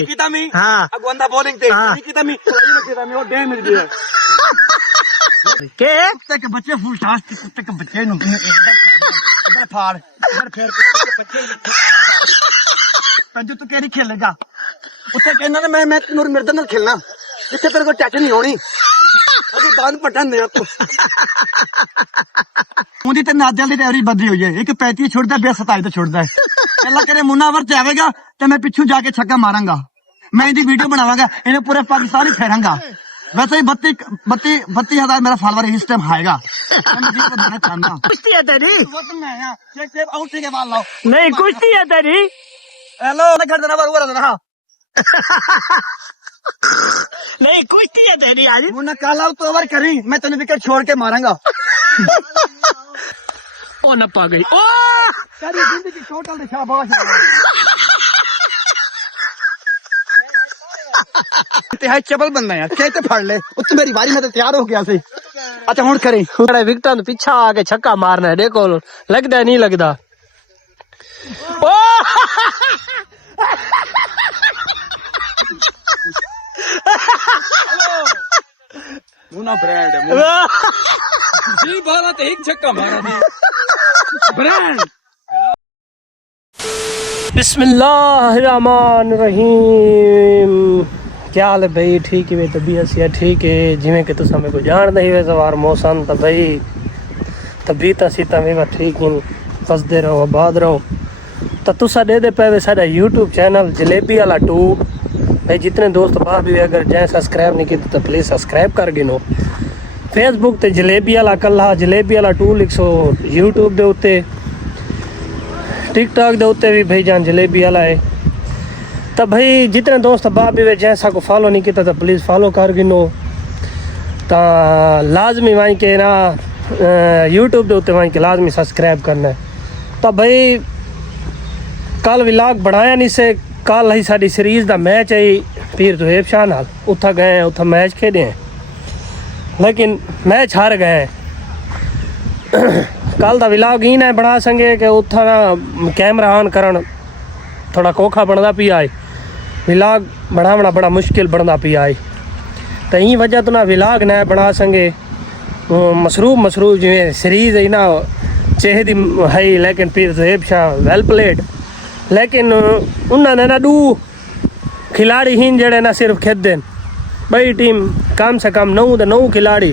भी निकिता मी हाँ अगवंदा बॉलिंग थे निकिता मी वो डे मिल गया के कुत्ते के बच्चे फुल टास्क कुत्ते के बच्चे नु इधर फाड़ इधर फेर बच्चे पंजू तू केरी खेलेगा उत्ते कहना मैं नूर मिर्दन नाल खेलना जिथे तेरे को टच नहीं होनी अभी बांध पटन दे तू मुंडी ते नादल दी तेरी बदली हुई है एक 35 छोड़दा 27 ते छोड़दा है अल्लाह करे मुनावर ते आवेगा ते मैं पिछू जाके छक्का मारांगा मैं इनकी वीडियो बनावांगा इन्हें पूरे पाकिस्तान ही फेरांगा वैसे ही 32,000 मेरा फॉलोवर इस टाइम आएगा कुश्ती है तेरी आउट के बाल लाओ नहीं कुश्ती है तेरी हेलो मैं घर देना बार रहा नहीं कुश्ती है तेरी आज मुन्ना कल आउट तो ओवर करी मैं तेने विकेट छोड़ के मारांगा ओ नपा गई ओ तेरी जिंदगी टोटल दे शाबाश है चबल बनना यार कहते फाड़ ले उत्ते मेरी बारी में तो तैयार हो गया से अच्छा हुन करें थोड़ा विकेटां तो पीछा आके छक्का मारना है देखो लगदा नहीं लगदा ओ मुन्ना ब्रांड है जी बाला तो एक छक्का मारा था ब्रांड बिस्मिल्लाहिर्रहमानिर्रहीम क्या हाल है भाई ठीक है तबीयत सी ठीक है जिमें कि तुम मेरे को जानते ही वैसे वार मौसम तो भाई तबीयत सी तमें ठीक ही फसते रहो आबाद रहो तो तुसा दे दे पे साडा यूट्यूब चैनल जलेबी वाला 2 भाई जितने दोस्त बाहर भी अगर जाए सब्सक्राइब नहीं किया तो प्लीज़ सब्सक्राइब कर गिनो फेसबुक ते जलेबी वाला कल्ला जलेबी वाला 2 लिखो यूट्यूब दे उत्ते टिकटॉक दे उत्ते भी भाई जान जलेबी वाला है तो भाई जितने दोस्त बाप भी जैसा को फॉलो नहीं किया तो प्लीज़ फॉलो कर गिनो तो लाजमी वहीं के ना यूट्यूब दे उत्ते वहीं के लाजमी सब्सक्राइब करना है तो भाई कल व्लॉग बनाया नहीं से कल ही साडी सीरीज़ दा मैच है पीर जुहेब शाह नाल उत्था गए हैं उत्था मैच खेडे हैं लेकिन मैच हार गए हैं कल दा व्लॉग ही ना बना सके कि उत्था कैमरा ऑन करन थोड़ा कोखा बनता पिया है व्लॉग बनावना बड़ा मुश्किल बनता पिया है तो यही वजह तो ना व्लॉग ना बना सके मसरूफ जिमें सीरीज़ है ना चेहदी है लेकिन पीर जुहेब शाह वेल प्लेड लेकिन उन्होंने ना 2 खिलाड़ी ही जड़े ना सिर्फ खेदे बई टीम कम से कम 9 खिलाड़ी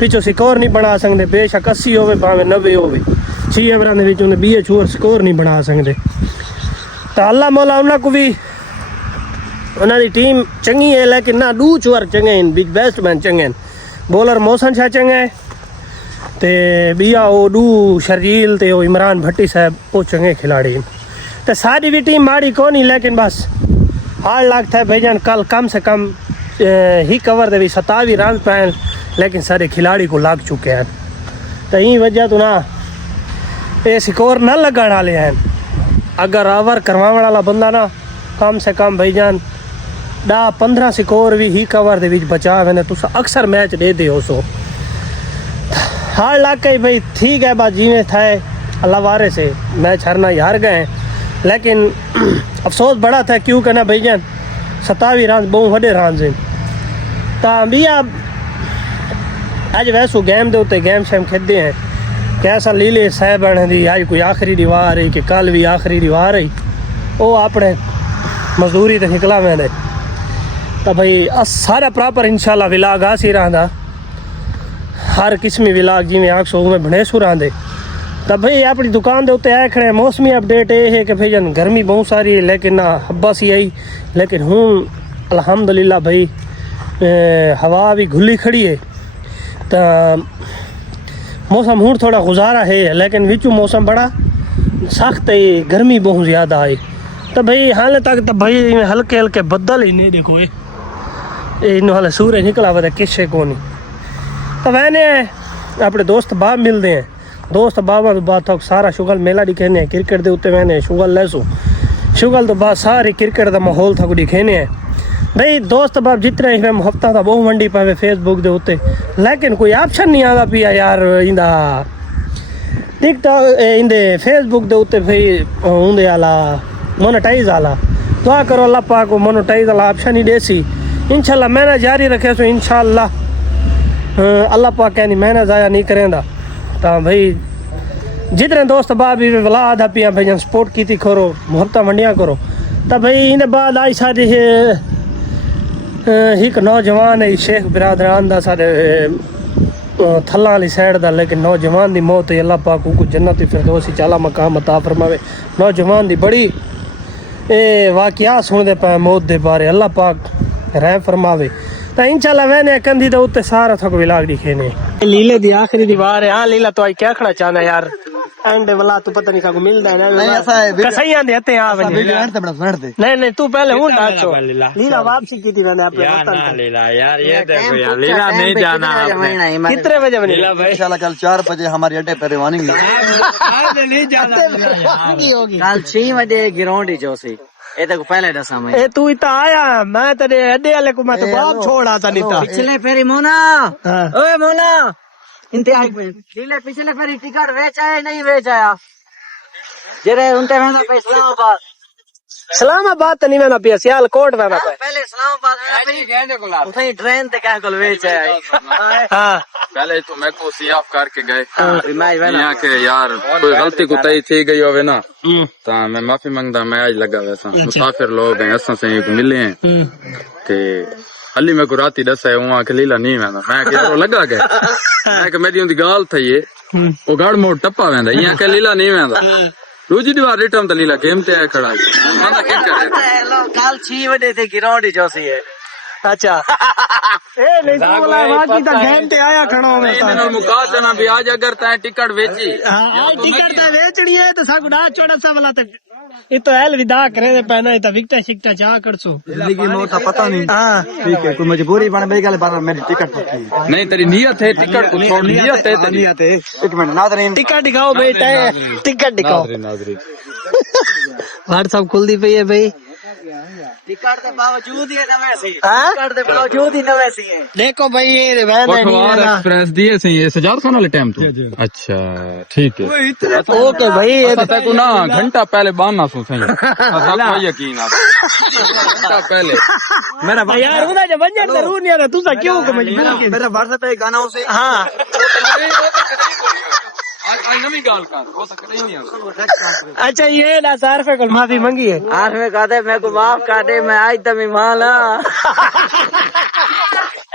पिछो स्कोर नहीं बना सकते बेशक 80 हो भावे 90 हो 6 ओवर के 20 छूर स्कोर नहीं बना सकते तो अल्लाह मौला उन्होंने को भी उन्होंने टीम चंगी है लेकिन ना 2 चूर चंगे बिग बैट्समैन चंगे बॉलर मोहसन शाह चंगे ते बिया वो 2 शर्जील ते वो इमरान भट्टी साहब वो चंगे खिलाड़ी तो सारी भी टीम माड़ी को नहीं लेकिन बस हार लगता है भाईजान कल कम से कम ही कवर दे भी 27 रन पैन लेकिन सारे खिलाड़ी को लग चुके हैं तो यही वजह तो ना ये स्कोर न लगन वाले हैं अगर ओवर करवा वाला बंदा ना कम से कम भाईजान 10-15 स्कोर भी ही कवर दे विच बचा मैंने तुस अक्सर मैच दे दे हो सो हार लग गई भाई ठीक है बात जिमें था अल्लाह वारे से मैच हारना हार गए लेकिन अफसोस बड़ा था क्योंकि ना भाईजान 27 रन बहुत वड्डे रन हैं तो भैया अज वैसो गेम दे उत्ते गेम शेम खेदे हैं कैसा लीले साहब दी आज कोई आखिरी दीवार है कि कल भी आखिरी दीवार है वो अपने मजदूरी तो निकला मैंने तो भाई सारा प्रॉपर इंशाल्लाह व्लॉग आ सी रहा हर किस्मी व्लॉग जिमें आख सो में बने सु रहा तो भाई अपनी दुकान के उत्ते आए खड़े मौसमी अपडेट ये है कि भाई जन गर्मी बहुत सारी है लेकिन ना हब्बा सी आई लेकिन हूँ अल्हम्दुलिल्लाह भाई हवा भी घुली खड़ी है तो मौसम हूँ थोड़ा गुजारा है लेकिन विचू मौसम बड़ा सख्त है गर्मी बहुत ज़्यादा है तो भाई हाल तक तो भाई हल्के हल्के बदल ही नहीं देखो ये हाल सूरज निकला हुआ किसे को नहीं तो मैंने अपने दोस्त बाप मिलते हैं दोस्त बाबा तो बात सारा शुगल मेला दिखेने क्रिकेट के उत्ते मैंने शुगल लैसू शुगल तो बाद सारी क्रिकेट का माहौल था दिखेने है भाई दोस्त बाप जितने ही हफ्ता था बहुत मंडी पावे फेसबुक के उत्ते लेकिन कोई ऑप्शन नहीं आता पिया यार इंदा टिकटॉक इंदे फेसबुक के उत्ते भाई होंदे आला मोनेटाइज आला तो दुआ करो अल्लाह पाक को मोनेटाइज वाला ऑप्शन ही देसी इंशाल्लाह मेहनत जारी रखे सो इंशाल्लाह अल्लाह पाक कहनी मेहनत ज़ाया नहीं करेंदा तो भाई जितने दोस्त बार भी वला आधा पिया भाई सपोर्ट की थी करो मुहब्बत मंडिया करो तो भाई इन बाद आई सारी एक नौजवान है शेख बिरादरान दा सारे थल्ला वाली साइड दा लेकिन नौजवान दी मौत है अल्लाह पाक को जन्नत फिरदौस चाला मकाम अता फरमावे नौजवान दी बड़ी वाकया सुनते पे मौत दे बारे अल्लाह पाक रहम फरमावे तो इंशाल्लाह मैंने कंधी दे उत्ते सारा थक विलाग दिखे ने लीले दी आखिरी दीवार है। हाँ लीला तो आई क्या खड़ा चाहना यार एंड वाला तू पता नहीं काको मिलदा है नहीं ऐसा है कसैयां दे हते आ वीडियो एंड ते बड़ा सुन दे नहीं तू पहले हूं नाचो लीला वापसी की थी मैंने अपने वतन लीला यार ये देखो यार लीला नहीं जाना आपने कितने बजे बनी लीला भाई इंशाल्लाह कल 4 बजे हमारे अड्डे पे रवानी आज नहीं जाना होगी कल 6 बजे ग्राउंड ही जोसी ये तो पहले दसा मैं ए तू इतना आया मैं तेरे अड्डे वाले को मैं तो बाप छोड़ आता नहीं था पिछले फेरी मोना हाँ। ओए मोना इंतजार लीले पिछले फेरी टिकट बेचा है नहीं बेचाया जरे उनते में तो इस्लामाबाद इस्लामाबाद तो नहीं मैंने पिया सियालकोट में मैं पहले इस्लामाबाद में उठे ट्रेन ते क्या कोल बेचाया हाँ पहले तो मैं को सियाफ करके गए मैं यहाँ के यार कोई गलती कुताई थी गई होवे ना तो मैं माफी मांगदा मैं आज लगा वैसा मुसाफिर लोग हैं असा से मिले हैं ते अली मैं को राती दसा है वहां के लीला नहीं मैं क्या लगा गया मैं कि मेरी उनकी गाल थी ये वो गड़ मोड़ टप्पा वेंदा यहाँ के लीला नहीं वेंदा दूजी दीवार रिटर्न तो लीला गेम ते खड़ा है क्या करे कल 6 बजे थे ग्राउंड ही जोसी है अच्छा ए नहीं तू बोला बाकी तो गेम ते आया खड़ा हो मैं मुका देना भी आज अगर तैं टिकट बेची आज टिकट तो बेचनी है तो सागु डा चोड़ा सा वाला तक ये तो अलविदा करे दे पहना ये तो विकटा शिकटा जा कर सो जिंदगी मौत का पता नहीं हां ठीक है कोई मजबूरी बन गई गल बार मेरी टिकट पक्की नहीं तेरी नियत है टिकट को छोड़ नियत है तेरी नियत है एक मिनट नादरीन टिकट दिखाओ बेटा टिकट दिखाओ व्हाट्सएप खुल दी पई है भाई टिकट के बावजूद ही नवे सी हाँ? टिकट के बावजूद ही नवे सी है देखो भाई ये वैन है पटवार एक्सप्रेस दिए सी ये सजाद खान वाले टाइम तो अच्छा ठीक है ओके भाई ये पता को ना घंटा पहले बांधना सो सही असा कोई यकीन आ घंटा पहले मेरा यार उदा जब बंजर जरूर नहीं आ तू सा क्यों को मजबूर मेरा व्हाट्सएप पे गाना उसे हां आज नवी गाल कर हो सकता ही नहीं आ अच्छा ये ना सार पे कल माफी मांगी है आज में कहते मेरे को माफ कर दे मैं आज तक ईमान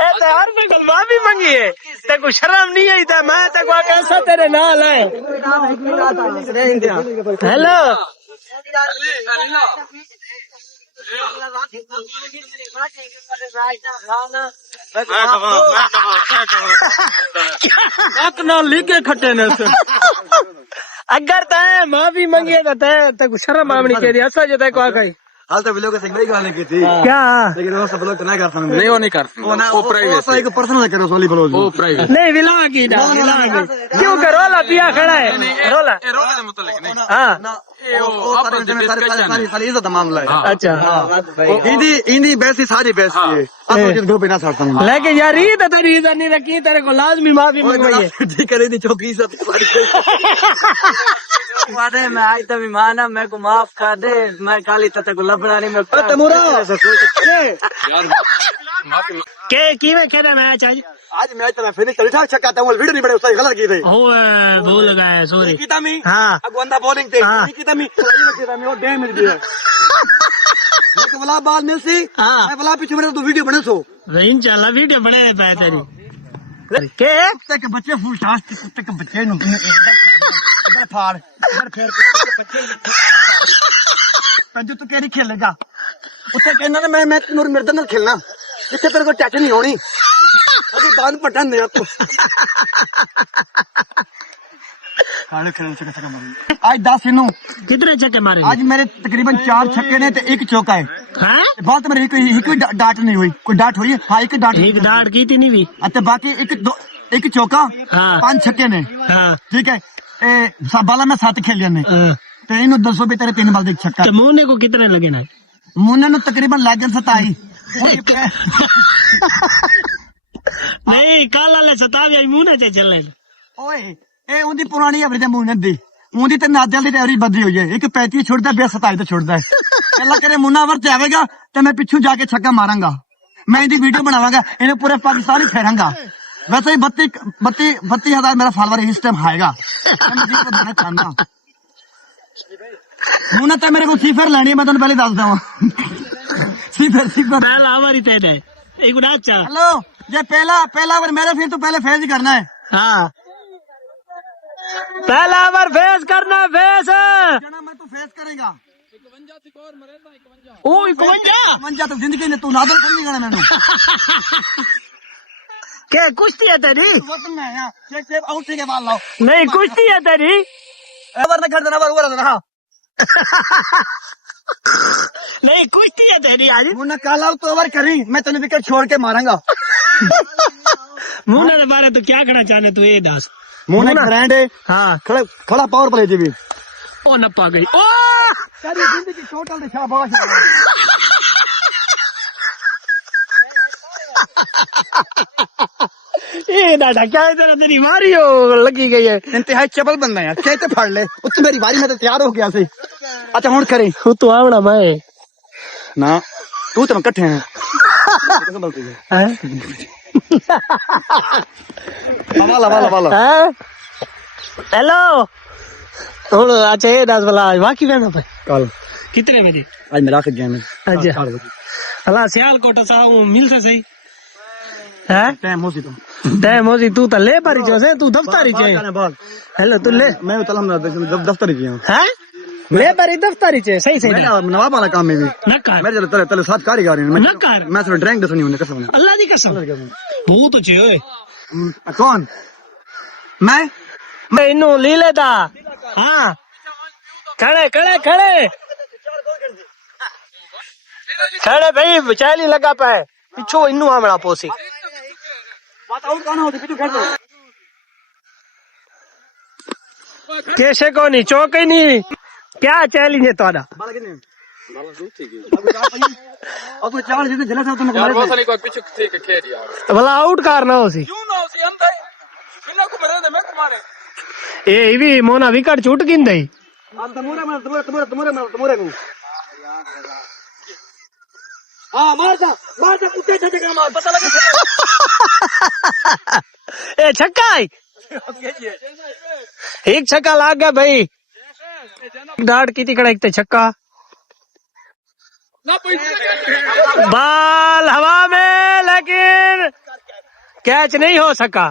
ऐसे हर पे कल माफी मांगी है ते को शर्म नहीं आई था मैं ते को कैसा तेरे नाल है हेलो ना लिखे खट्टे ने अगर तय माफी मांगी तो तय को शर्म आमनी के ऐसा जो तय को आ गई हाल तो ब्लॉग से गई गाने की थी क्या लेकिन वो सब ब्लॉग तो नहीं कर सकते नहीं वो नहीं कर वो प्राइवेट एक पर्सनल करो सोली ब्लॉग वो प्राइवेट नहीं विलाग ही ना विलाग क्यों कर रोला पिया खड़ा है रोला रोले के मुतालिक नहीं हाँ सारी इज्जत मामला है अच्छा हिंदी बैसी सारी बैसी है आप ग्रुप ना सारता हूं लेकिन यार ये तो तेरी इज्जत नहीं रखी तेरे को लाजमी माफी मंगवाई है ठीक करे दी चौकी इज्जत वादे मैं आज तक ईमान मेरे को माफ कर दे मैं काली तते को लबड़ा नहीं मैं तमुरा यार माफी के की में खेले मैच आज आज मैच तो मैं फिनिश कर था छक्का था वो वीडियो नहीं बड़े उसने गलत की थी हो भूल गए सॉरी की तमी हाँ अगवंदा बॉलिंग थे हाँ। की तमी की तमी और डैम मिल गया मैं को बोला बाल मिल सी हाँ। मैं बोला पीछे मेरे तो वीडियो बने सो इंशाल्लाह वीडियो बने पे तेरी के कुत्ते के बच्चे फुल टास्क कुत्ते के बच्चे नु इधर फाड़ इधर फेर बच्चे पंजो तो केरी खेलेगा उत्ते कहना ना मैं नूर मिर्दा नाल खेलना इत्थे तेरे को टच नहीं होनी अभी बांध पटन दे तू खाले खेल से कैसे मारी आज 10 इनू कितने छक्के मारे आज मेरे तकरीबन 4 छक्के ने ते एक चौका है हैं बात मेरी कोई डाट नहीं हुई कोई डाट हुई हाँ एक डाट एक डाट की थी नहीं भी अच्छा बाकी एक चौका हाँ। 5 छक्के ने हाँ ठीक है बाला में 7 खेलिया ने हाँ। तो इन दसो भी तेरे 3 बाल एक छक्का तो मुन्ने को कितने लगे ना मुन्ने नु तकरीबन लागन 27 नहीं कल वाले 27 मुन्ने से चले ओए ए उनदी पुरानी एवरेज मुन्ने दी ਉਹਦੀ ਤੇ ਨਾਦਿਆਂ ਦੀ ਐਵਰੀ ਬਦਲੀ ਹੋਈ ਹੈ ਇੱਕ 35 ਛੁੱਟਦਾ ਬੇ 27 ਤੇ ਛੁੱਟਦਾ ਅੱਲਾ ਕਰੇ ਮੁਨਾਵਰ ਤੇ ਆਵੇਗਾ ਤੇ ਮੈਂ ਪਿੱਛੋਂ ਜਾ ਕੇ ਛੱਕਾ ਮਾਰਾਂਗਾ ਮੈਂ ਇਹਦੀ ਵੀਡੀਓ ਬਣਾਵਾਂਗਾ ਇਹਨੇ ਪੂਰੇ ਪਾਕਿਸਤਾਨ ਹੀ ਫੇਰਾਂਗਾ ਵੈਸੇ ਹੀ 32,000 ਮੇਰਾ ਫਾਲੋਅਰ ਇਸ ਟਾਈਮ ਆਏਗਾ ਮੈਂ ਮਜ਼ੀਦ ਵਧਾਣਾ ਚਾਹੁੰਦਾ ਮੁਨਾ ਤਾਂ ਮੇਰੇ ਕੋਲ ਸਿਫਰ ਲੈਣੀ ਹੈ ਮੈਂ ਤੁਹਾਨੂੰ ਪਹਿਲੇ ਦੱਸ ਦਵਾਂ ਸਿਫਰ पहला हमारी तय है एक गुना अच्छा हेलो ये पहला बार मेरे फिर तो पहले फेस ही करना है हाँ पहला बार फेस करना फेस जना मैं तो फेस करेगा ओ 51 तो जिंदगी में तू नादर समझ गया मैंने क्या कुश्ती है तेरी वक्त में है चेक आउट के बाद लाओ नहीं कुश्ती है तेरी एवर न कर देना वर रहा नहीं कुश्ती है तेरी आज मुन्ना काला तो ओवर करी मैं तेने विकेट छोड़ के मारूंगा मुन्ना ने मारे तो क्या करना चाहने तू ये दास मुन्ना ब्रांड है हाँ खड़ा पावर प्ले जी भी ओ नप्पा गई ओ तेरी जिंदगी टोटल दे शाबाश ये दादा क्या इधर तेरी मारी हो लगी गई है इंतहाई चबल बंदा यार कहते फाड़ ले उत्ते मेरी बारी में तो तैयार हो गया सी अच्छा हुन करे तू आवना मैं ना तू तो इकट्ठे हैं हेलो अच्छा ये दस वाला बाकी कहना पे कल कितने बजे आज मेरा के गेम है अच्छा अल्लाह सियालकोट सा मिल से सही है टाइम हो सी तो टाइम हो सी तू तो ले बारी जो से तू दफ्तर ही छे हेलो तू ले मैं तो दफ्तर ही हूं हैं ले बारी दफ्तर ही छे सही सही नवाब वाला काम में भी न कर मेरे चले तले साथ कारीगर हैं न कर मैं सिर्फ ड्राइंग दसनी हूं कसम अल्लाह दी कसम भूत छे ओए कौन मैं इन्नू ली लेता हाँ खड़े खड़े खड़े खड़े भाई चाली लगा पाए पिछो इन्नू आमड़ा पोसी बात आउट कौन होती पिछु खेल दो कैसे को नहीं चौक ही नहीं क्या चैलेंज है तुम्हारा बाल कितने अब तो चार सीधे जला से तुमको यार मारे वो साली को पीछे ठीक है खेल यार भला आउट करना उसी क्यों ना उसी अंदर बिना को मरे मैं को मारे ये भी मोना विकेट छूट गिन दई अब तुम्हारे को हां मार जा कुत्ते जगह मार पता लगे ए छक्का एक छक्का लाग गया भाई डाट की तिकड़ा एक छक्का बाल हवा में लेकिन कैच नहीं हो सका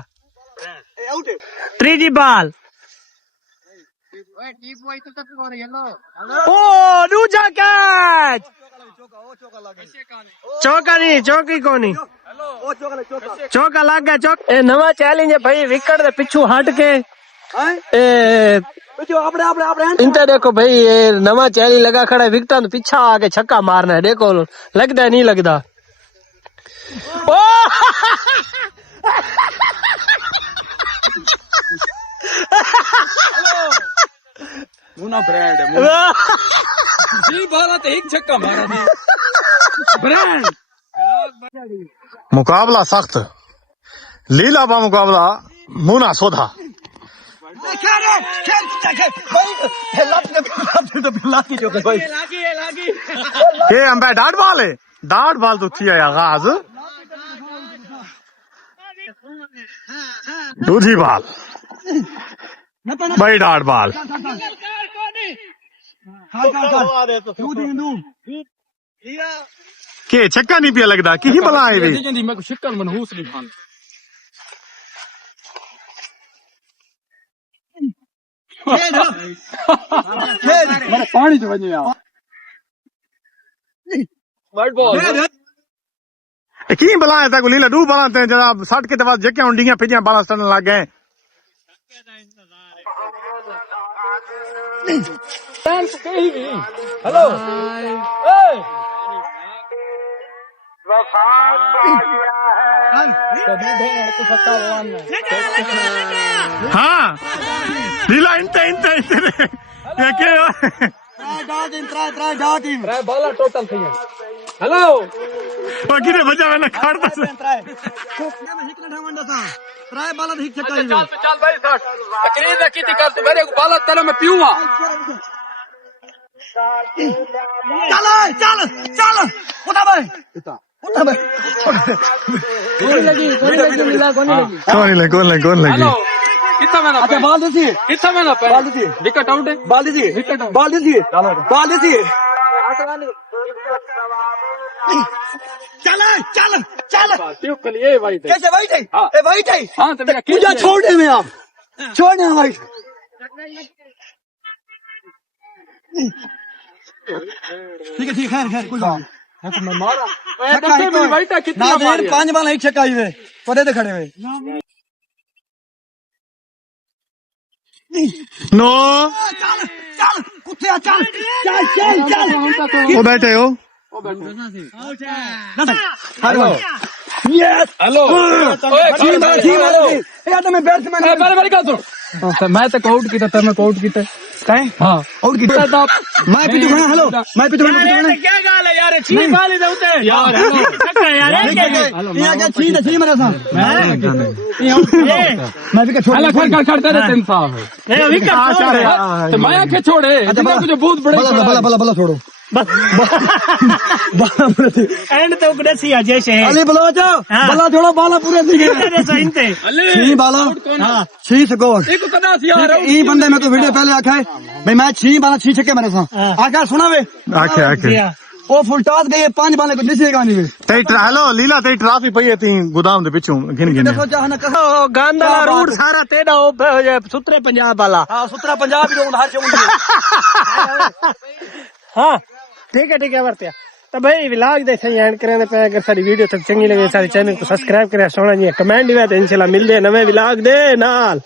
त्रीजी बाल ओ दूजा कैच चौका नहीं चौकी को नहीं चौका लग गया चौक ए नवा चैलेंज है भाई विकेट दे पिछू हट के इनते देखो भाई ये नवा चैलेंज लगा खड़ा है विकेट पीछा आके छक्का मारना है देखो लगता है नहीं लगता ओ मुना ब्रांड है जी बाला तो एक छक्का मारा थी ब्रांड मुकाबला सख्त लीला बा मुकाबला मुना सोधा ये अंबे डाट बाल तो थी आगाज दूधी बाल बड़ी डाट बाल के छक्का नहीं पिया लगता कि भला है भी मैं शिक्कन मनहूस नहीं खान पानी च वञे यार वाइट बॉल की भला है तक लीला दू भला ते जरा 60 के बाद जेके उंडियां फिजियां बाला स्टन लग गए हेलो हाँ लीला इंते बाला टोटल थी हेलो ਉਹ ਕਿਹਦੇ ਵਜਾ ਵੇਲੇ ਖੜ ਦੱਸ मैं हिक न ठावंदा था त्राय बाला हिक छक्का ही चल चल भाई सर तकरीर की थी कर मेरे को बाला तेरे में पीऊंगा चल चल चल उठा भाई उठा भाई गोली लगी लीला गोली लगी कौन लगी हेलो कितना मैंने अच्छा बाल दीजिए कितना मैंने बाल दीजिए विकेट आउट है बाल दीजिए बाल दीजिए बाल दीजिए चल चल चल क्यों के लिए भाई थे कैसे वाइट है हाँ। ए वाइट है हाँ तो मेरा मुझे छोड़ने में आप छोड़ने में वाइट ठीक है खैर कोई बात नहीं मारा छक्का ही कोई भाई कितना ना मारा देर 5 बाल एक छक्का ही वे पौधे ते खड़े हुए नो चल चल कुत्ते चल चल चल चल ਉਹ ਬੈਠੇ ਹੋ हेलो यस हेलो यार तो मैं बैट्समैन बारे बारे का सुन मैं तो आउट किया था मैं आउट किया कहीं हाँ और की मैं पिटू खाना हेलो मैं पिटू खाना क्या गाल है यार छी गाल दे उते यार यार यहाँ क्या छी नहीं छी मेरे साथ मैं भी छोड़ हेलो खड़ खड़ तेरे तीन साहब ए विकेट तो मैं आंखें छोड़े इतना मुझे बहुत बड़े बला बला बला छोड़ो एंड तो उगड़े सी अजय से अली बलोच बला छोड़ो बाला पूरे दिखे सही छी बाला हाँ छी स्कोर एक कदास यार ये बंदे में तो वीडियो पहले आखा है भाई मैं छी बाला छी छक्के मेरे साथ आखा सुना वे ਆਖੇ वो फुल टॉस गई 5 बाले को दिसेगा नहीं वे ਤੇਰੀ ਹੈਲੋ ਲੀਲਾ ਤੇਰੀ ਟਰਾਫੀ ਪਈ ਹੈ ਤੀ ਗੋਦਾਮ ਦੇ ਪਿੱਛੋਂ ਗਿਣ ਗਿਣ देखो चाहना कहा गांधा रूट सारा तेरा सुतरे पंजाब वाला हाँ सुतरा पंजाब ही हर चौंकी हाँ ठीक है वर्तिया तो भाई व्लॉग दे सही एंड करने पे अगर सारी वीडियो तक चंगी लगे सारे चैनल को सब्सक्राइब करें सोना जी कमेंट भी इंशाल्लाह मिलते हैं नवे व्लॉग दे नाल।